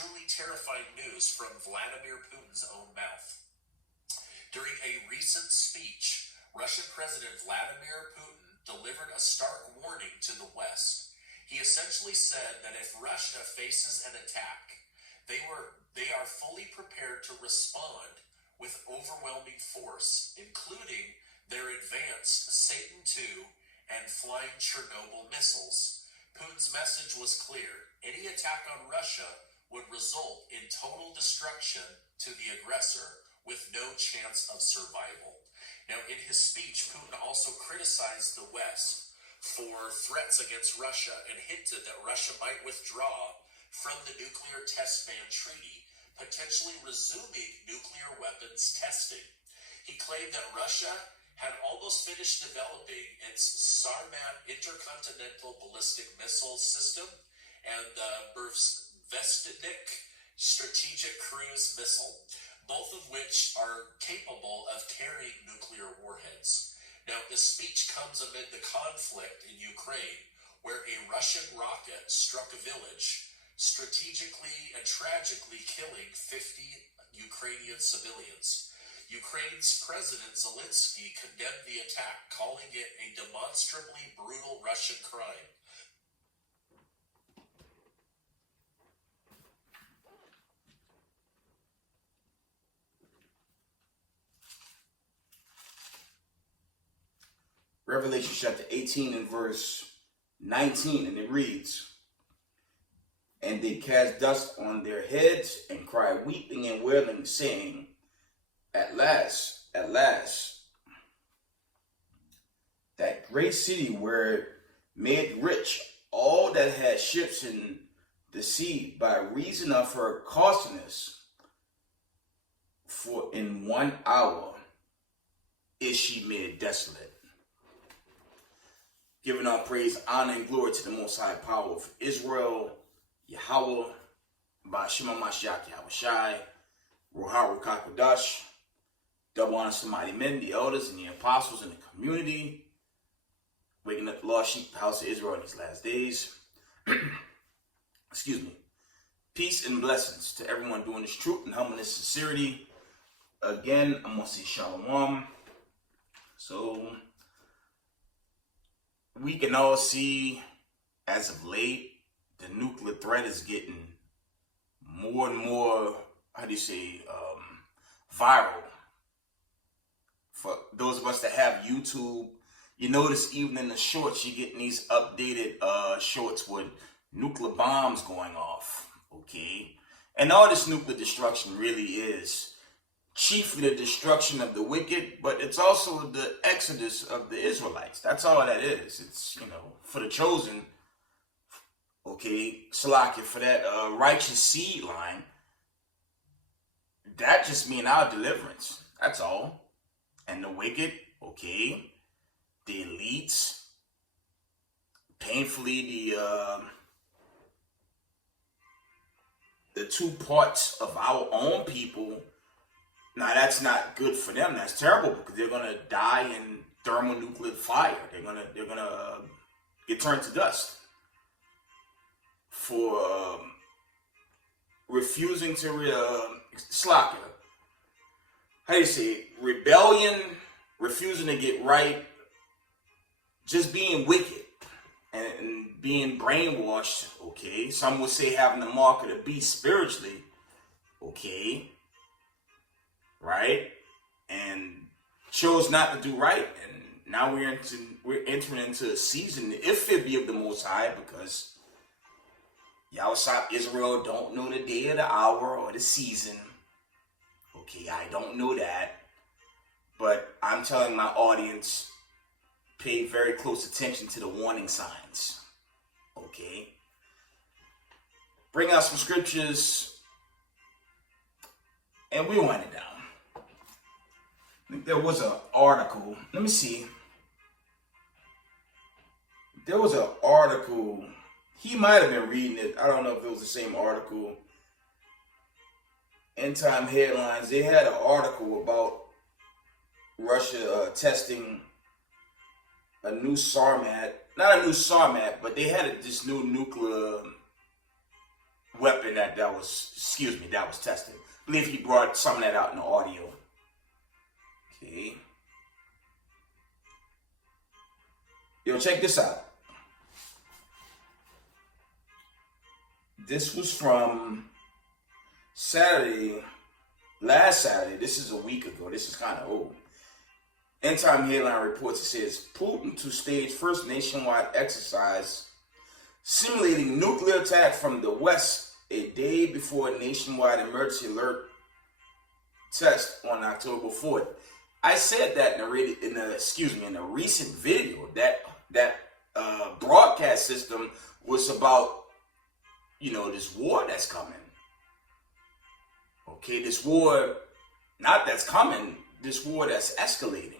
truly terrifying news from Vladimir Putin's own mouth. During a recent speech, Russian President Vladimir Putin delivered a stark warning to the West. He essentially said that if Russia faces an attack, they are fully prepared to respond with overwhelming force, including their advanced Satan II and flying Chernobyl missiles. Putin's message was clear. Any attack on Russia would result in total destruction to the aggressor with no chance of survival. Now, in his speech, Putin also criticized the West for threats against Russia and hinted that Russia might withdraw from the nuclear test ban treaty, potentially resuming nuclear weapons testing. He claimed that Russia had almost finished developing its Sarmat intercontinental ballistic missile system and the Burevestnik strategic cruise missile, both of which are capable of carrying nuclear warheads. Now, the speech comes amid the conflict in Ukraine, where a Russian rocket struck a village, strategically and tragically killing 50 Ukrainian civilians. Ukraine's President Zelensky condemned the attack, calling it a demonstrably brutal Russian crime. Revelation chapter 18 and verse 19, and it reads, "And they cast dust on their heads and cried, weeping and wailing, saying, At last, that great city where made rich all that had ships in the sea by reason of her costliness, for in 1 hour is she made desolate." Giving our praise, honor, and glory to the Most High Power of Israel, Yahweh, Ba'ashima Mashiach Yahushai, Ruha Rukakodash. Double honor to mighty men, the elders, and the apostles in the community, waking up the lost sheep, the house of Israel in these last days. Excuse me. Peace and blessings to everyone doing this truth and humbleness, sincerity. Again, I'm going to say shalom. So, we can all see, as of late, the nuclear threat is getting more and more, viral. For those of us that have YouTube, you notice even in the shorts, you're getting these updated shorts with nuclear bombs going off, okay? And all this nuclear destruction really is chiefly the destruction of the wicked, but it's also the exodus of the Israelites. That's all that is. It's, for the chosen, okay, Salakia, for that righteous seed line, that just means our deliverance. That's all. And the wicked, okay, the elites, painfully the two parts of our own people. Now that's not good for them. That's terrible because they're gonna die in thermonuclear fire. They're gonna get turned to dust for refusing to slacker. How do you say it? Rebellion, refusing to get right, just being wicked and being brainwashed. Okay, some would say having the mark of the beast spiritually. Okay. Right, and chose not to do right, and now we're entering into a season, the Iphibia of the Most High, because Yahusha Israel don't know the day or the hour or the season. Okay, I don't know that, but I'm telling my audience, pay very close attention to the warning signs. Okay, bring out some scriptures, and we wind it down. I think there was an article. Let me see. There was an article. He might have been reading it. I don't know if it was the same article. End Time Headlines. They had an article about Russia testing a new Sarmat. Not a new Sarmat, but they had this new nuclear weapon that was tested. I believe he brought some of that out in the audio. Okay. Yo, check this out. This was from last Saturday. This is a week ago. This is kind of old. End Time headline reports, it says, Putin to stage first nationwide exercise simulating nuclear attack from the West a day before a nationwide emergency alert test on October 4th. I said that in a recent video that broadcast system was about, this war that's coming. Okay, this war, not that's coming, this war that's escalating.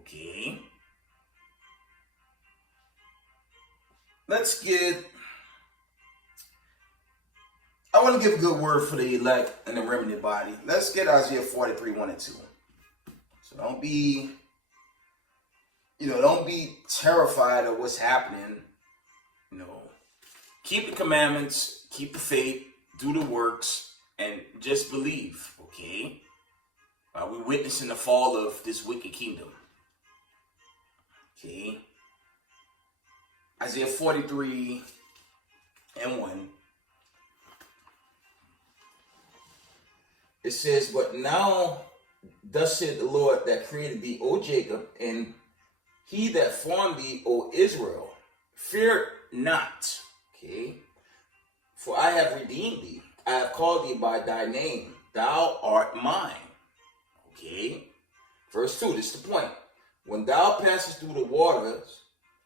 Okay. I want to give a good word for the elect and the remnant body. Let's get Isaiah 43, 1 and 2. So don't be terrified of what's happening. Keep the commandments, keep the faith, do the works, and just believe, okay? While we're witnessing the fall of this wicked kingdom. Okay. Isaiah 43 and 1. It says, but now thus said the Lord that created thee, O Jacob, and he that formed thee, O Israel, fear not. Okay. For I have redeemed thee. I have called thee by thy name. Thou art mine. Okay. Verse 2, this is the point. When thou passest through the waters,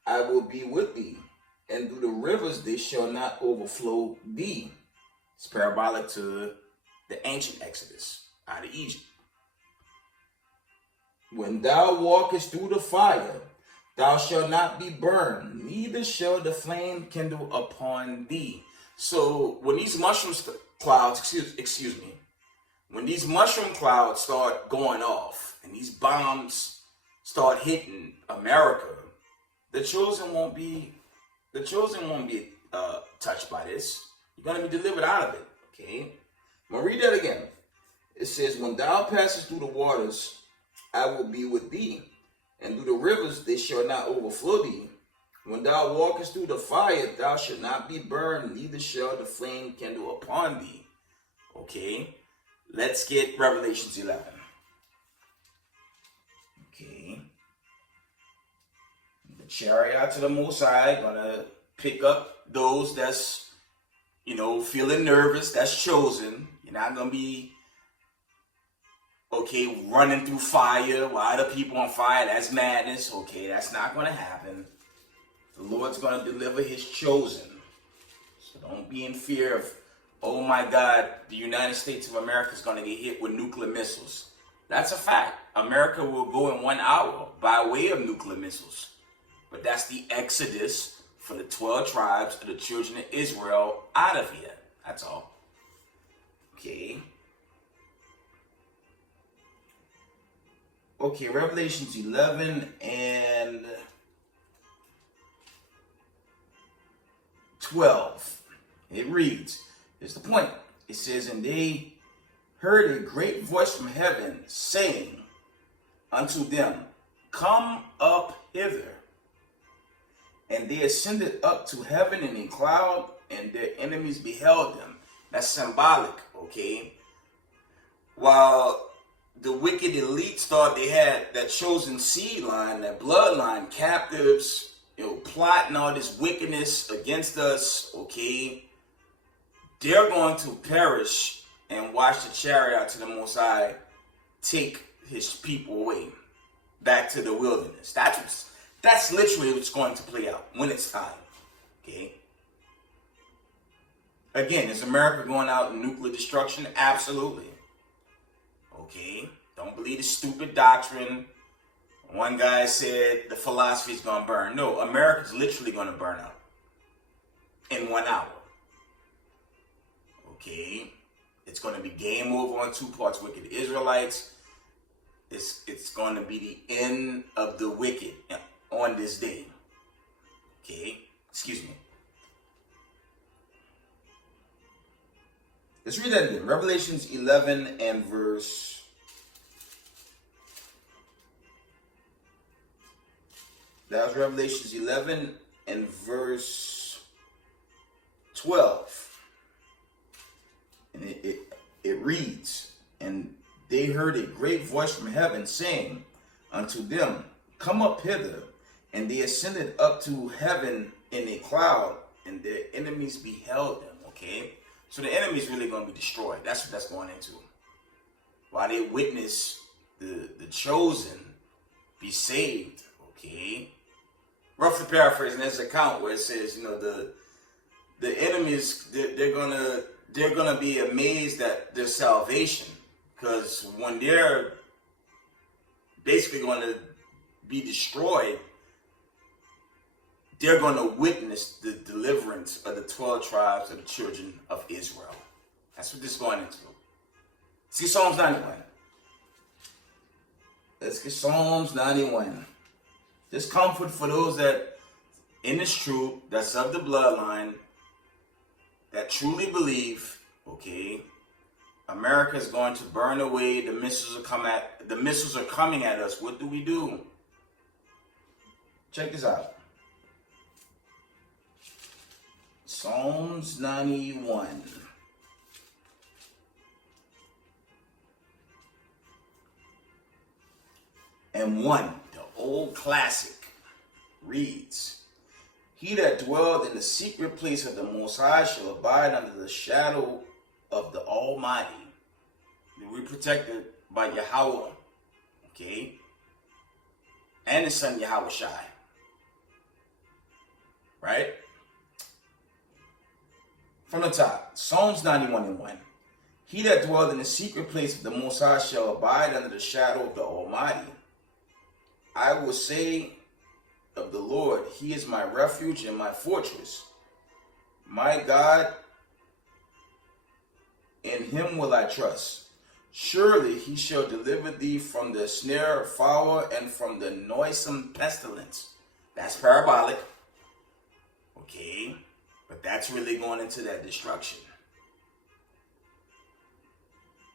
I will be with thee, and through the rivers they shall not overflow thee. It's parabolic to the ancient Exodus out of Egypt. When thou walkest through the fire, thou shalt not be burned, neither shall the flame kindle upon thee. So when these mushroom clouds, when these mushroom clouds start going off and these bombs start hitting America, the chosen won't be touched by this. You're going to be delivered out of it. Okay. I'm going to read that again. It says, when thou passest through the waters, I will be with thee, and through the rivers they shall not overflow thee. When thou walkest through the fire, thou shalt not be burned, neither shall the flame kindle upon thee. Okay. Let's get Revelations 11. Okay. The chariot to the Most High gonna pick up those that's, feeling nervous, that's chosen. You're not gonna be, running through fire while other people on fire. That's madness. Okay, that's not gonna happen. The Lord's gonna deliver his chosen. So don't be in fear of, oh my God, the United States of America is gonna get hit with nuclear missiles. That's a fact. America will go in 1 hour by way of nuclear missiles. But that's the exodus for the 12 tribes of the children of Israel out of here. That's all. Okay. Okay, Revelations 11 and 12. It reads, here's the point. It says, and they heard a great voice from heaven saying unto them, come up hither. And they ascended up to heaven in a cloud, and their enemies beheld them. That's symbolic, okay? While the wicked elites thought they had that chosen seed line, that bloodline, captives, plotting all this wickedness against us, okay? They're going to perish and watch the chariot to the Most High take his people away back to the wilderness. That's literally what's going to play out when it's time. Okay. Again, is America going out in nuclear destruction? Absolutely. Okay. Don't believe the stupid doctrine. One guy said the philosophy is going to burn. No, America's literally going to burn out in 1 hour. Okay. It's going to be game over on two parts. Wicked Israelites. It's going to be the end of the wicked on this day. Okay. Excuse me. Let's read that again. Revelations 11 and verse... That was Revelations 11 and verse 12. And it reads, "And they heard a great voice from heaven saying unto them, Come up hither. And they ascended up to heaven in a cloud, and their enemies beheld them." Okay? So the enemy's really going to be destroyed. That's what that's going into. While they witness the chosen be saved. Okay? Roughly paraphrasing, there's an account where it says, the enemies, they're gonna be amazed at their salvation, because when they're basically going to be destroyed, they're going to witness the deliverance of the 12 tribes of the children of Israel. That's what this is going into. See Psalms 91. Let's get Psalms 91. This comfort for those that in this truth, that's of the bloodline, that truly believe, okay, America is going to burn away. The missiles are coming at us. What do? Check this out. Psalms 91. And 1, the old classic, reads, "He that dwelleth in the secret place of the Most High shall abide under the shadow of the Almighty." We're protected by Yahweh, okay? And his son Yahweh Shai. Right? From the top, Psalms 91 and 1. "He that dwelleth in the secret place of the Most High shall abide under the shadow of the Almighty. I will say of the Lord, He is my refuge and my fortress. My God, in Him will I trust. Surely He shall deliver thee from the snare of fowler and from the noisome pestilence." That's parabolic. Okay? But that's really going into that destruction.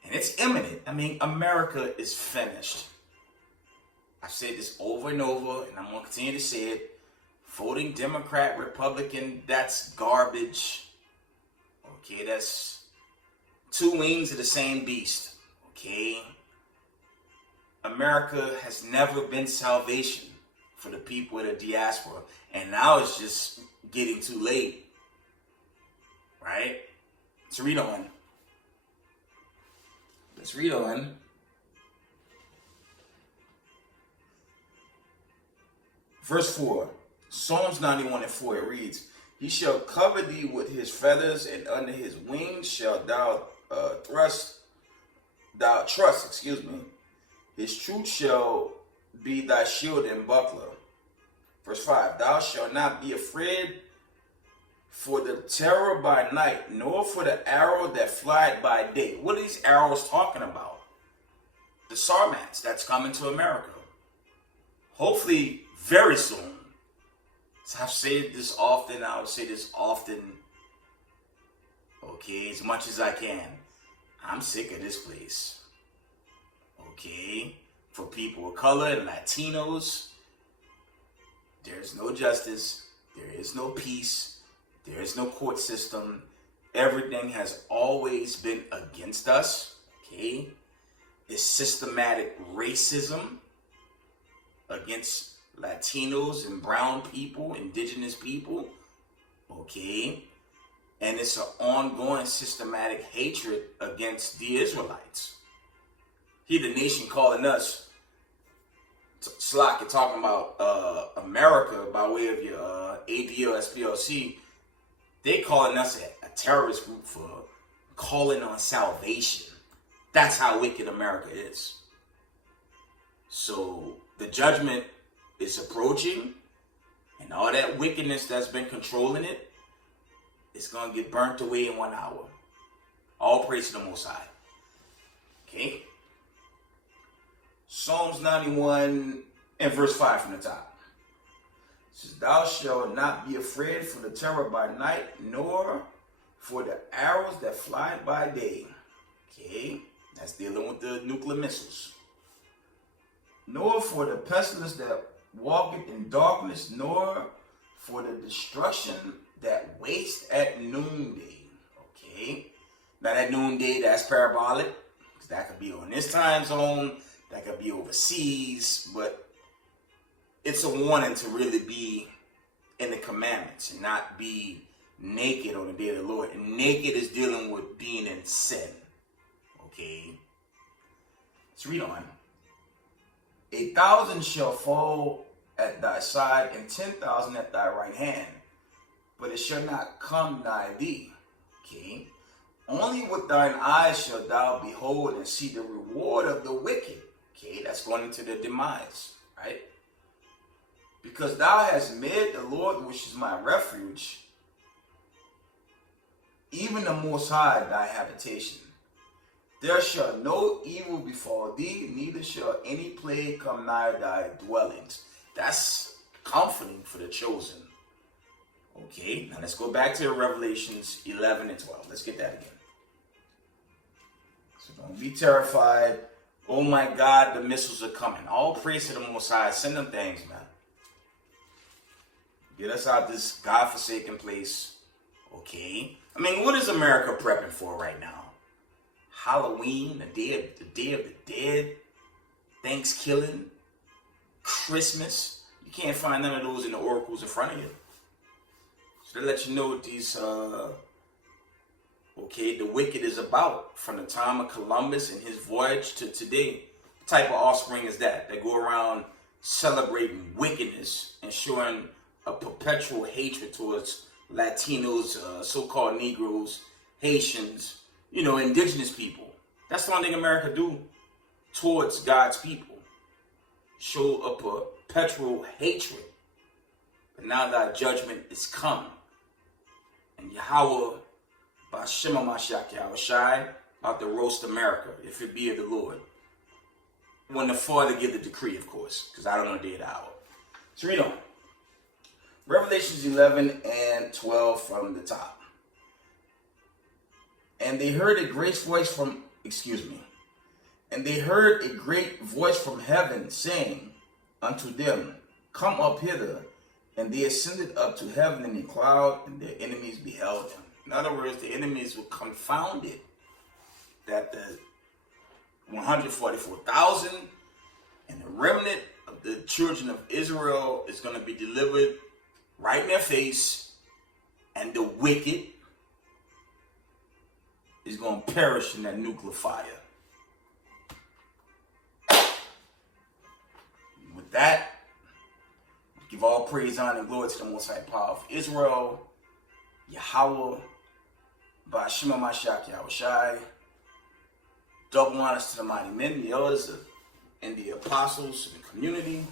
And it's imminent. I mean, America is finished. I've said this over and over, and I'm going to continue to say it. Voting Democrat, Republican, that's garbage. Okay, that's two wings of the same beast. Okay? America has never been salvation for the people of the diaspora. And now it's just getting too late. Right? Let's read on. Verse 4. Psalms 91 and 4, it reads, "He shall cover thee with his feathers, and under his wings shalt thou trust. His truth shall be thy shield and buckler." Verse 5. "Thou shalt not be afraid for the terror by night, nor for the arrow that flieth by day." What are these arrows talking about? The Sarmats that's coming to America. Hopefully very soon. So I've said this often. I will say this often. Okay, as much as I can. I'm sick of this place. Okay? For people of color and Latinos, there's no justice. There is no peace. There is no court system. Everything has always been against us. Okay? It's systematic racism against Latinos and brown people, indigenous people. Okay? And it's an ongoing systematic hatred against the Israelites. Here, the nation calling us, Slack, you're talking about America by way of your ADL, SPLC. They calling us a terrorist group for calling on salvation. That's how wicked America is. So the judgment is approaching, and all that wickedness that's been controlling it is going to get burnt away in 1 hour. All praise to the Most High. Okay? Psalms 91 and verse 5 from the top. It says, "Thou shalt not be afraid for the terror by night, nor for the arrows that fly by day. Okay, that's dealing with the nuclear missiles. Nor for the pestilence that walketh in darkness, nor for the destruction that wastes at noonday. Okay, now that noonday, that's parabolic, because that could be on this time zone, that could be overseas, but it's a warning to really be in the commandments and not be naked on the day of the Lord. And naked is dealing with being in sin. Okay, let's read on. 1,000 shall fall at thy side, and 10,000 at thy right hand, but it shall not come nigh thee. Okay, only with thine eyes shalt thou behold and see the reward of the wicked. Okay, that's going into the demise, right? Because thou hast made the Lord, which is my refuge, even the Most High thy habitation. There shall no evil befall thee, neither shall any plague come nigh thy dwellings. That's comforting for the chosen. Okay, now let's go back to Revelations 11 and 12. Let's get that again. So don't be terrified. Oh my God, the missiles are coming. All praise to the Most High. Send them things, man. Get us out this God-forsaken place. Okay. I mean, what is America prepping for right now? Halloween, the Day of the Dead, Thanksgiving, Christmas. You can't find none of those in the oracles in front of you. So they let you know what these, the wicked is about from the time of Columbus and his voyage to today. What type of offspring is that? They go around celebrating wickedness and showing a perpetual hatred towards Latinos, so-called Negroes, Haitians, indigenous people. That's the only thing America do towards God's people. Show a perpetual hatred. But now thy judgment is come. And Yahweh, Ba'Shem HaMashiach Yahushai, about to roast America, if it be of the Lord. When the Father give the decree, of course, because I don't know the day of the hour. So read on. Revelations 11 and 12 from the top. And they heard a great voice from heaven, saying unto them, Come up hither. And they ascended up to heaven in a cloud, and their enemies beheld them. In other words, the enemies were confounded that the 144,000 and the remnant of the children of Israel is going to be delivered right in their face, and the wicked is going to perish in that nuclear fire. With that, give all praise, honor, and glory to the Most High power of Israel, Yahweh, Ba'Shem HaMashiach Yahushai. Double honors to the mighty men, the elders, and the apostles in the community,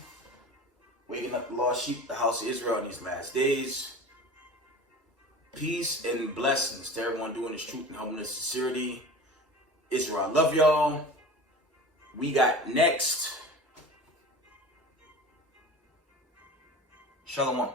waking up the lost sheep, the house of Israel in these last days. Peace and blessings to everyone doing this truth and humbleness, sincerity. Israel, I love y'all. We got next. Shalom.